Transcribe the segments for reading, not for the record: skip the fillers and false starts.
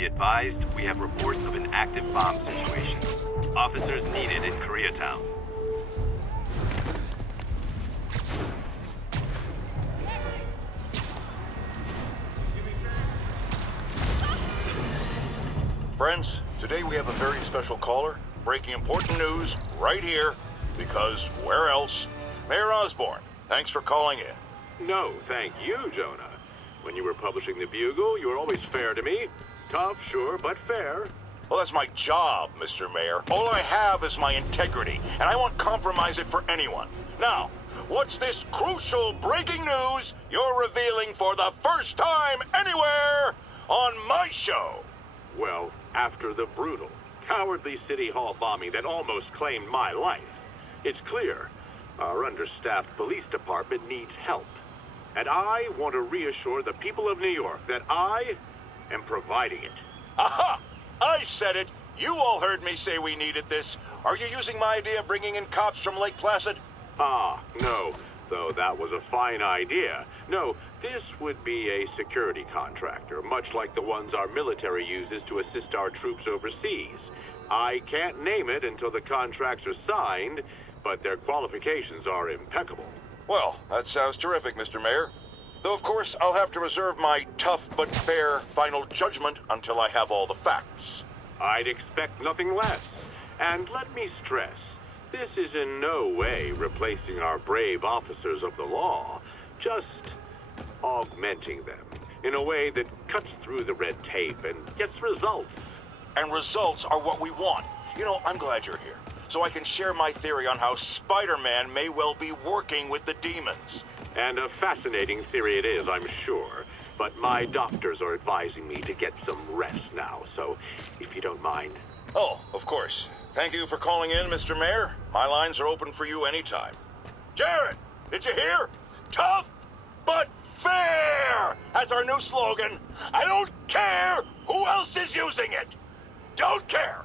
Be advised, we have reports of an active bomb situation. Officers needed in Koreatown. Friends, today we have a very special caller, breaking important news right here, because where else? Mayor Osborne, thanks for calling in. No, thank you, Jonah. When you were publishing the Bugle, you were always fair to me. Tough, sure, but fair. Well, that's my job, Mr. Mayor. All I have is my integrity, and I won't compromise it for anyone. Now, what's this crucial breaking news you're revealing for the first time anywhere on my show? Well, after the brutal, cowardly City Hall bombing that almost claimed my life, it's clear our understaffed police department needs help. And I want to reassure the people of New York that I am providing it. Aha! I said it! You all heard me say we needed this. Are you using my idea of bringing in cops from Lake Placid? Ah, no, though that was a fine idea. No, this would be a security contractor, much like the ones our military uses to assist our troops overseas. I can't name it until the contracts are signed, but their qualifications are impeccable. Well, that sounds terrific, Mr. Mayor. Though, of course, I'll have to reserve my tough but fair final judgment until I have all the facts. I'd expect nothing less. And let me stress, this is in no way replacing our brave officers of the law, just augmenting them in a way that cuts through the red tape and gets results. And results are what we want. You know, I'm glad you're here, so I can share my theory on how Spider Man may well be working with the demons. And a fascinating theory it is, I'm sure. But my doctors are advising me to get some rest now, so if you don't mind. Oh, of course. Thank you for calling in, Mr. Mayor. My lines are open for you anytime. Jared, did you hear? Tough but fair! That's our new slogan. I don't care who else is using it. Don't care.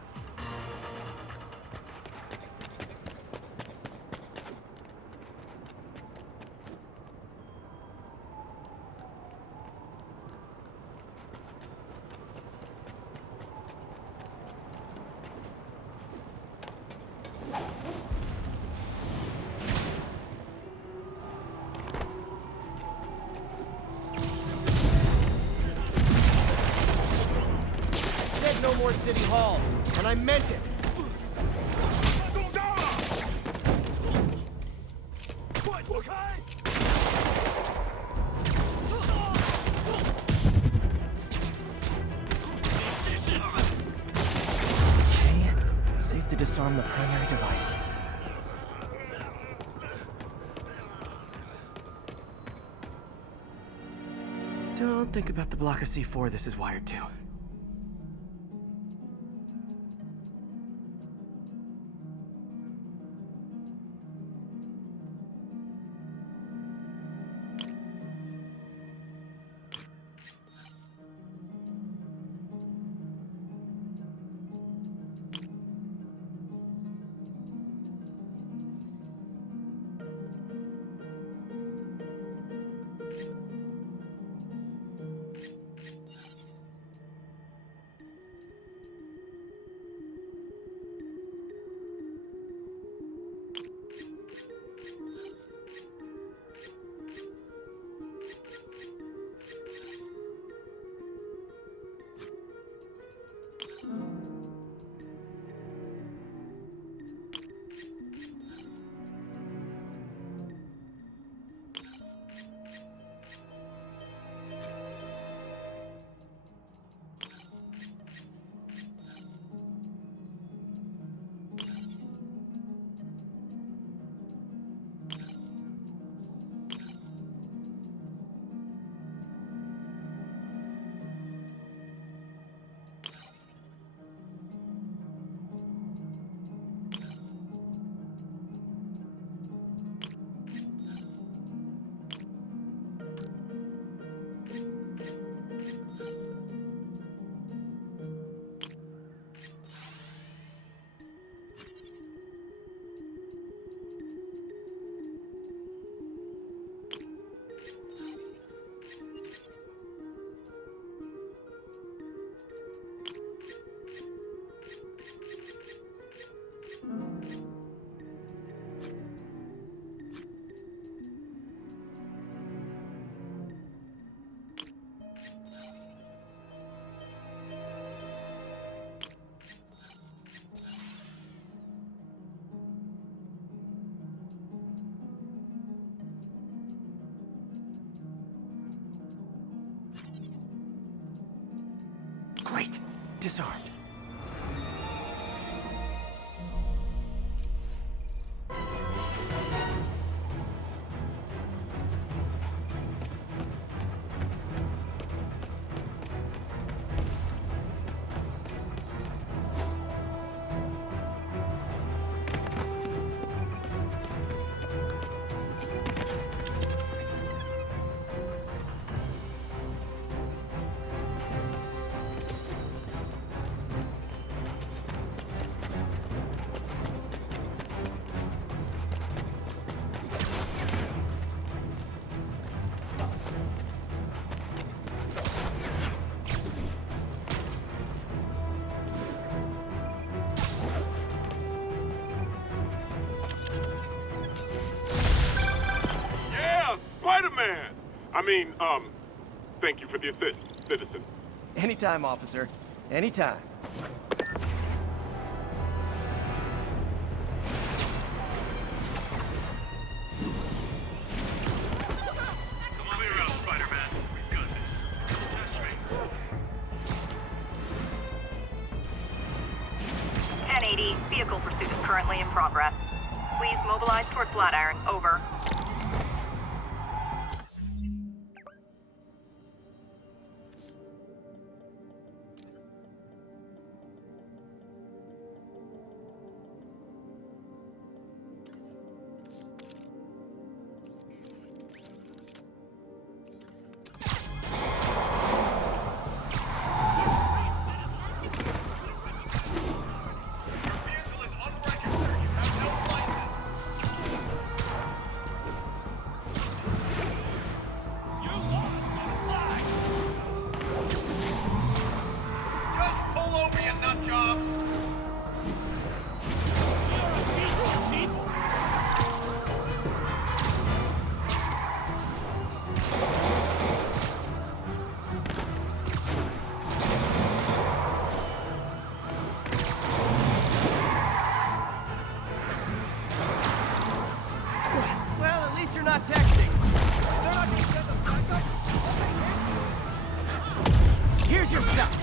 No more city halls, and I meant it. Okay, safe to disarm the primary device. Don't think about the block of C4 this is wired to. Great. Disarmed. Yeah, Spider Man! Thank you for the assist, citizen. Anytime, officer. Anytime. Clear out, Spider Man. We've got this. Test 1080, vehicle pursuit is currently in progress. Please mobilize toward Flatiron. Over. Well, at least you're not texting. They're not gonna send us back up. Here's your stuff.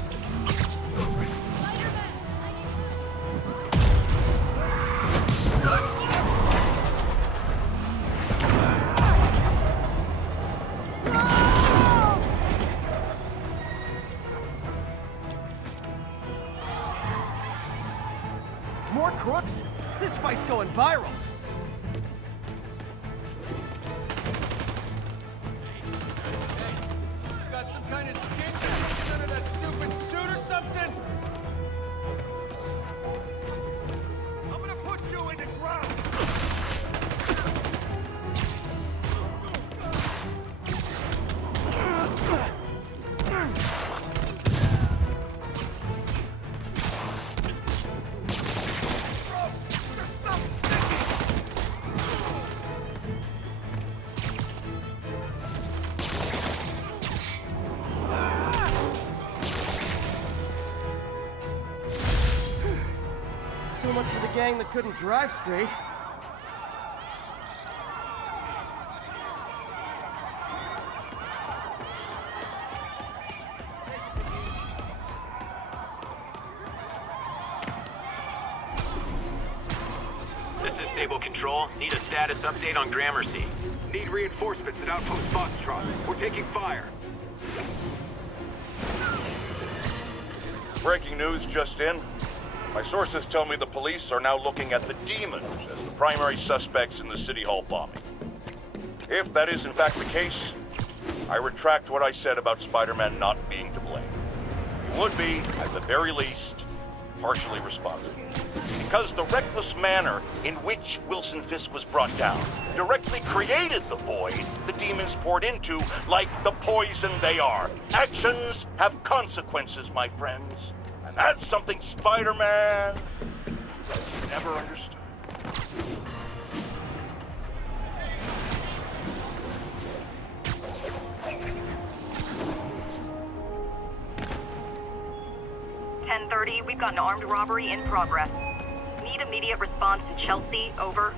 More crooks? This fight's going viral. Got some kind of skin under that stupid suit or something? I'm gonna put you in the ground! So much for the gang that couldn't drive straight. This is Stable Control. Need a status update on Gramercy. Need reinforcements at Outpost Foxtrot. We're taking fire. Breaking news just in. My sources tell me the police are now looking at the demons as the primary suspects in the City Hall bombing. If that is in fact the case, I retract what I said about Spider-Man not being to blame. He would be, at the very least, partially responsible. Because the reckless manner in which Wilson Fisk was brought down directly created the void the demons poured into, like the poison they are. Actions have consequences, my friends. And that's something Spider-Man never understood. We've got an armed robbery in progress. Need immediate response in Chelsea. Over.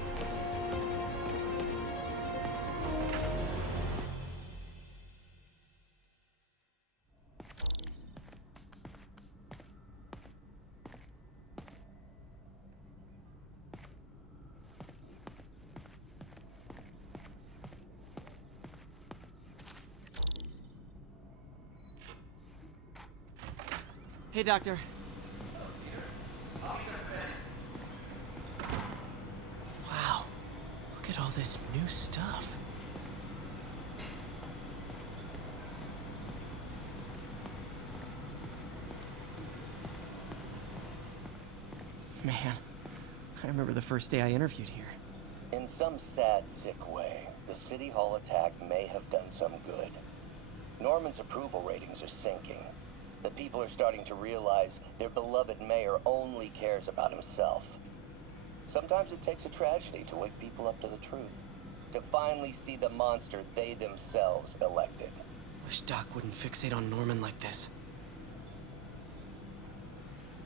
Hey, Doctor. Wow. Look at all this new stuff. Man, I remember the first day I interviewed here. In some sad, sick way, the City Hall attack may have done some good. Norman's approval ratings are sinking. The people are starting to realize their beloved mayor only cares about himself. Sometimes it takes a tragedy to wake people up to the truth, to finally see the monster they themselves elected. Wish Doc wouldn't fixate on Norman like this.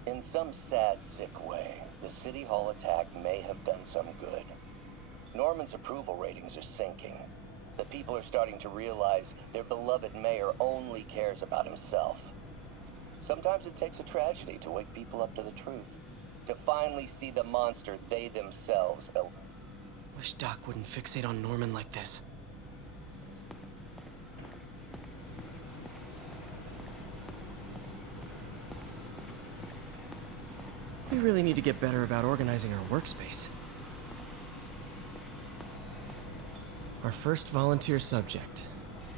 In some sad, sick way, the City Hall attack may have done some good. Norman's approval ratings are sinking. The people are starting to realize their beloved mayor only cares about himself. Sometimes it takes a tragedy to wake people up to the truth, to finally see the monster they themselves Wish Doc wouldn't fixate on Norman like this. We really need to get better about organizing our workspace. Our first volunteer subject,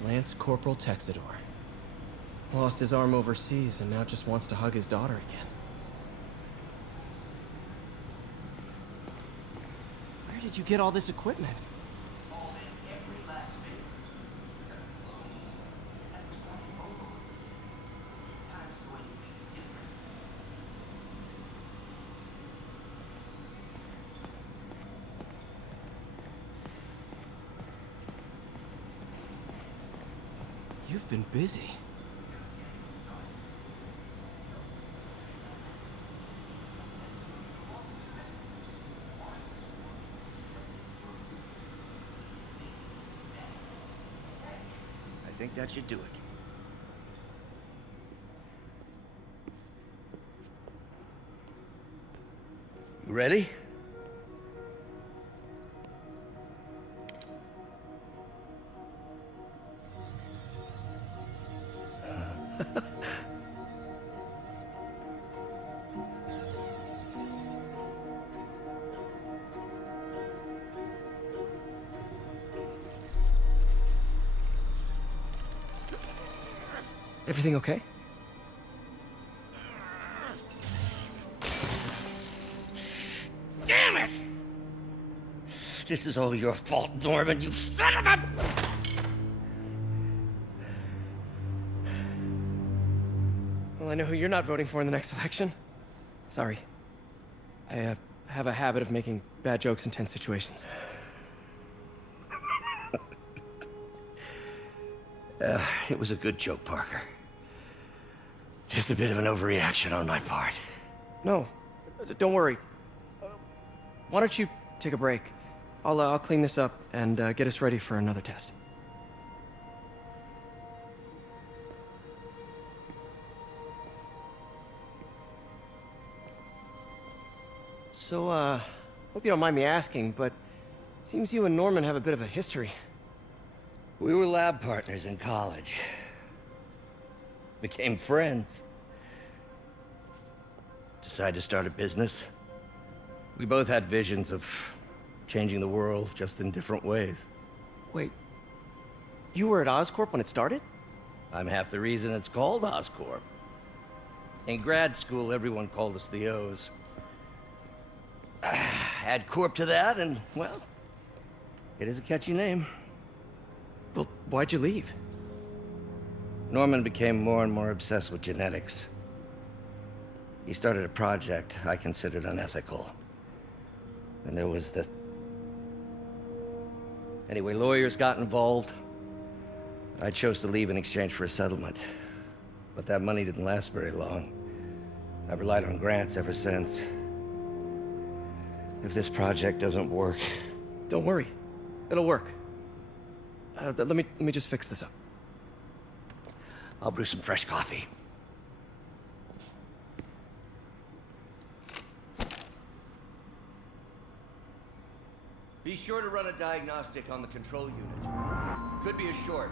Lance Corporal Texador. Lost his arm overseas and now just wants to hug his daughter again. Where did you get all this equipment? You've been busy. I think that should do it. You ready? Everything okay? Damn it! This is all your fault, Norman, you son of a... Well, I know who you're not voting for in the next election. Sorry. I have a habit of making bad jokes in tense situations. It was a good joke, Parker. Just a bit of an overreaction on my part. No, don't worry. Why don't you take a break? I'll clean this up and get us ready for another test. So, hope you don't mind me asking, but it seems you and Norman have a bit of a history. We were lab partners in college. Became friends. Decided to start a business. We both had visions of changing the world, just in different ways. Wait, you were at Oscorp when it started? I'm half the reason it's called Oscorp. In grad school, everyone called us the O's. Add Corp to that, and, well, it is a catchy name. Well, why'd you leave? Norman became more and more obsessed with genetics. He started a project I considered unethical. And there was this... Anyway, lawyers got involved. I chose to leave in exchange for a settlement. But that money didn't last very long. I've relied on grants ever since. If this project doesn't work... Don't worry. It'll work. Let me just fix this up. I'll brew some fresh coffee. Be sure to run a diagnostic on the control unit. Could be a short.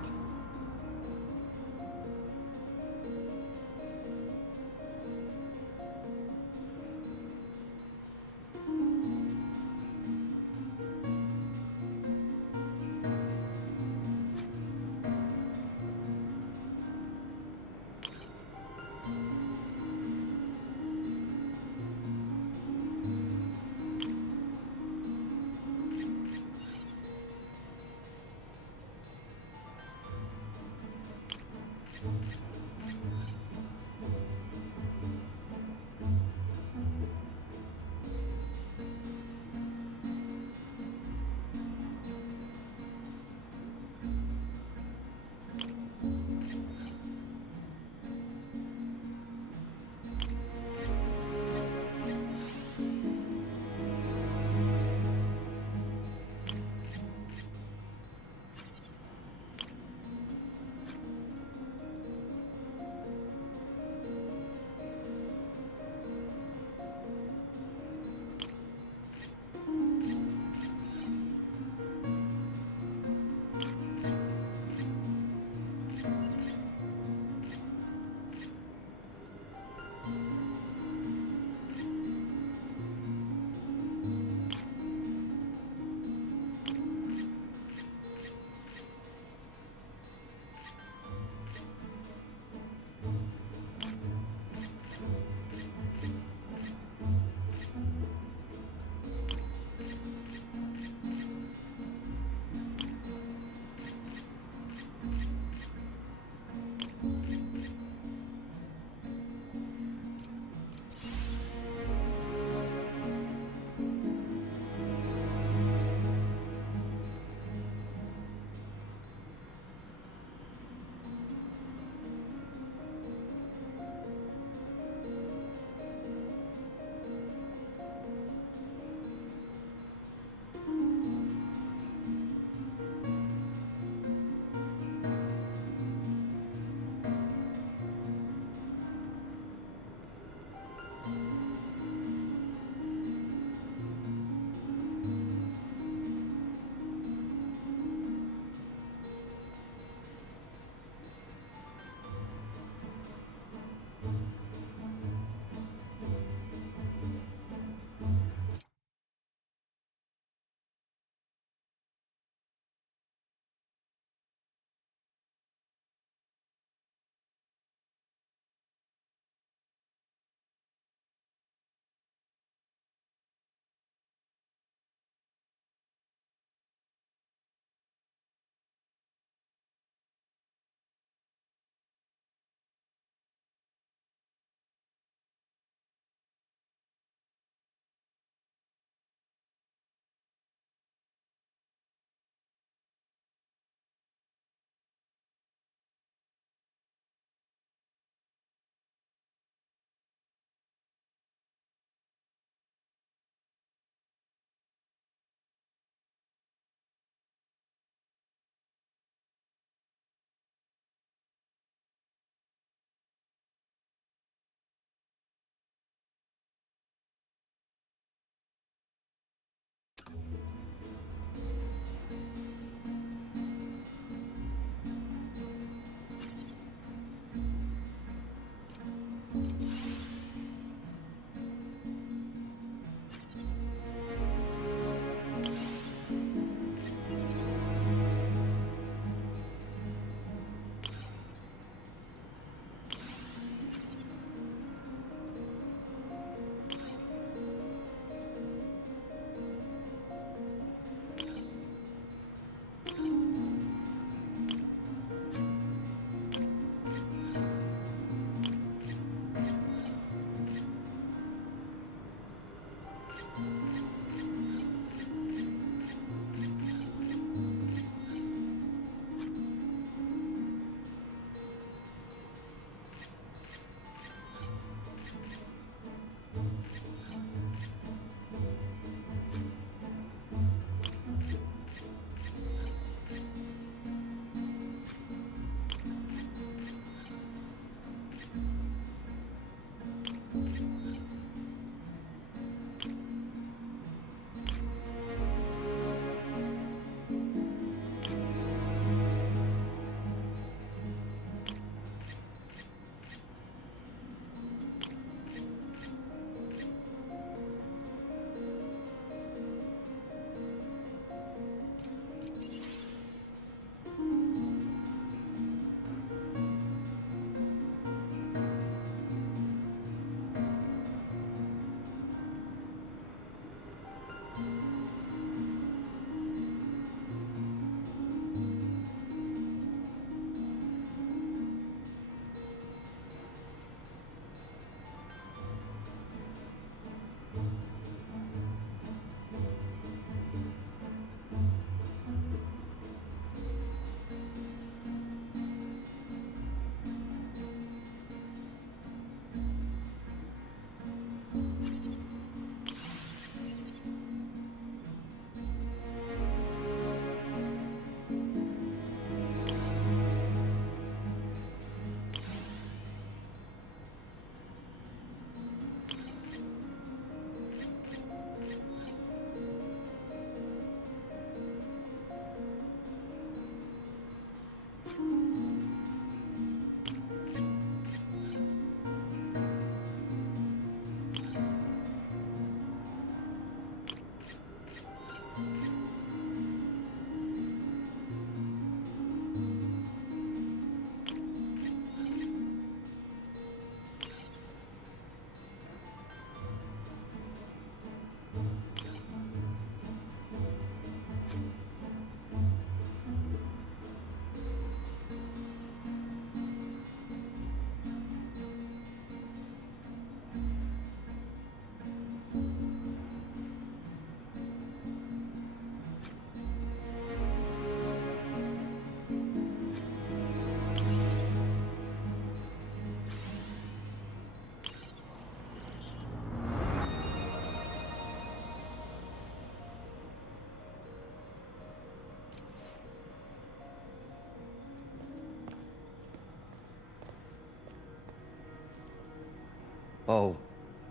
Oh,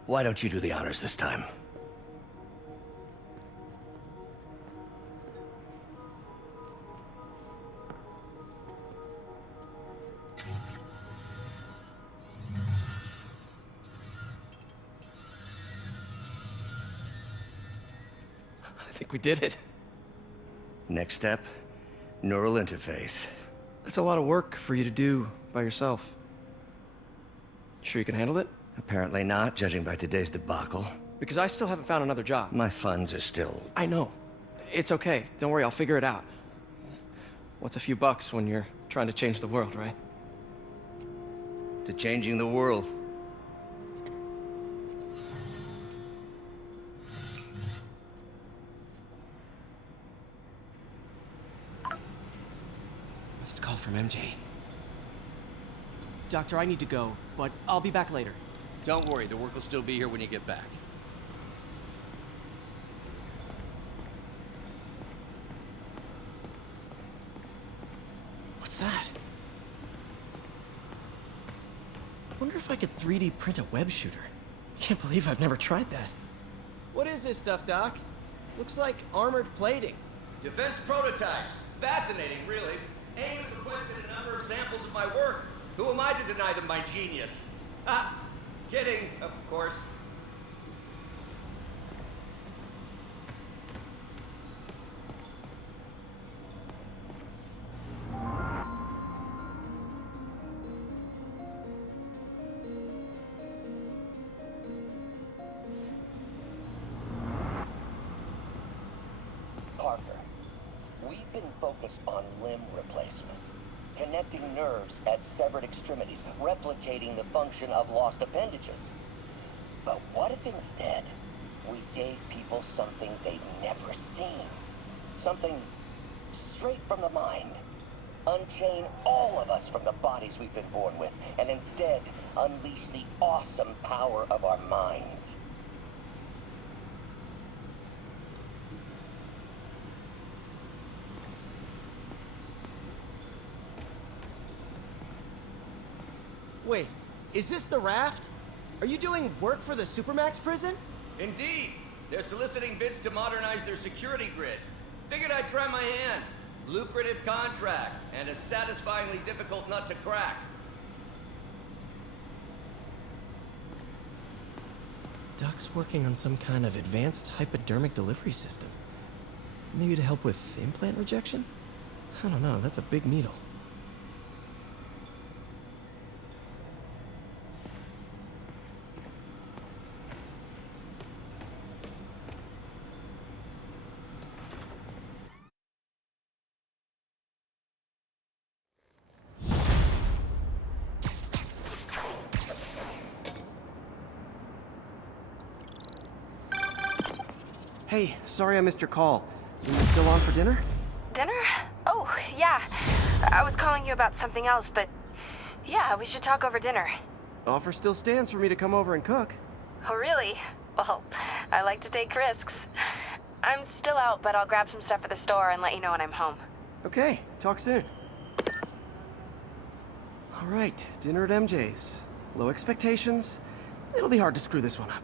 why don't you do the honors this time? I think we did it. Next step, neural interface. That's a lot of work for you to do by yourself. Sure you can handle it? Apparently not, judging by today's debacle. Because I still haven't found another job. My funds are still... I know. It's okay. Don't worry, I'll figure it out. What's a few bucks when you're trying to change the world, right? to changing the world. Missed call from MJ. Doctor, I need to go, but I'll be back later. Don't worry, the work will still be here when you get back. What's that? Wonder if I could 3D print a web shooter. Can't believe I've never tried that. What is this stuff, Doc? Looks like armored plating. Defense prototypes. Fascinating, really. AIM has requested a number of samples of my work. Who am I to deny them my genius? Ah, Kidding, of course. Parker, we've been focused on limb replacement, connecting nerves at severed extremities, replicating the function of lost appendages. But what if instead we gave people something they've never seen? Something straight from the mind. Unchain all of us from the bodies we've been born with, and instead unleash the awesome power of our minds. Wait, is this the raft? Are you doing work for the Supermax prison? Indeed. They're soliciting bids to modernize their security grid. Figured I'd try my hand. Lucrative contract, and a satisfyingly difficult nut to crack. Duck's working on some kind of advanced hypodermic delivery system. Maybe to help with implant rejection? I don't know, that's a big needle. Hey, sorry I missed your call. You still on for dinner? Dinner? Oh, yeah. I was calling you about something else, but yeah, we should talk over dinner. Offer still stands for me to come over and cook. Oh, really? Well, I like to take risks. I'm still out, but I'll grab some stuff at the store and let you know when I'm home. Okay, talk soon. All right, dinner at MJ's. Low expectations. It'll be hard to screw this one up.